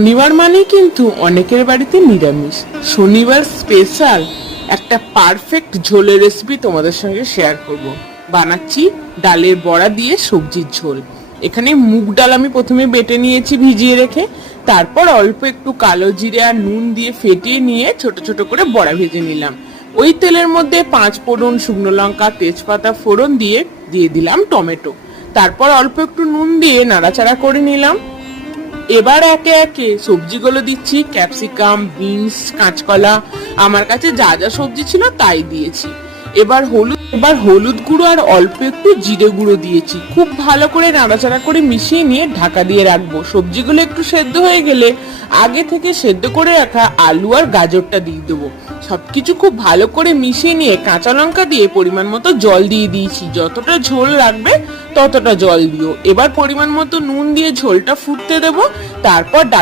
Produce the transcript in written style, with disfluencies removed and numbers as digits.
শনিবার মানে কিন্তু অনেকের বাড়িতে নিরামিষ। শনিবার স্পেশাল একটা পারফেক্ট ঝোলের রেসিপি তোমাদের সঙ্গে শেয়ার করব। বানাচ্ছি ডালের বড়া দিয়ে সবজির ঝোল। এখানে মুগ ডাল আমি প্রথমে বেটে নিয়েছি ভিজিয়ে রেখে, তারপর অল্প একটু কালো জিরে আর নুন দিয়ে ফেটিয়ে নিয়ে ছোট ছোট করে বড়া ভেজে নিলাম। ওই তেলের মধ্যে 5 ফোড়ন, শুকনো লঙ্কা, তেজপাতা ফোড়ন দিয়ে দিয়ে দিলাম টমেটো। তারপর অল্প একটু নুন দিয়ে নাড়াচাড়া করে নিলাম। এবার একে একে সবজিগুলো দিচ্ছি, ক্যাপসিকাম, বিনস, কাঁচকলা, আমার কাছে যা যা সবজি ছিল তাই দিয়েছি। এবার হলুদ গুঁড়ো আর অল্প একটু জিরে গুঁড়ো দিয়েছি। খুব ভালো করে নাড়াচাড়া করে মিশিয়ে নিয়ে ঢাকা দিয়ে রাখবো। সবজিগুলো একটু সেদ্ধ হয়ে গেলে আগে থেকে সেদ্ধ করে রাখা আলু আর গাজরটা দিয়ে দেবো। সবকিছু খুব ভালো করে মিশিয়ে নিয়ে কাঁচা লঙ্কা দিয়ে পরিমাণ মতো জল দিয়ে দিয়েছি। যতটা ঝোল লাগবে ততটা জল দিও। এবার পরিমাণ মতো নুন দিয়ে ঝোলটা ফুটতে দেবো। তারপর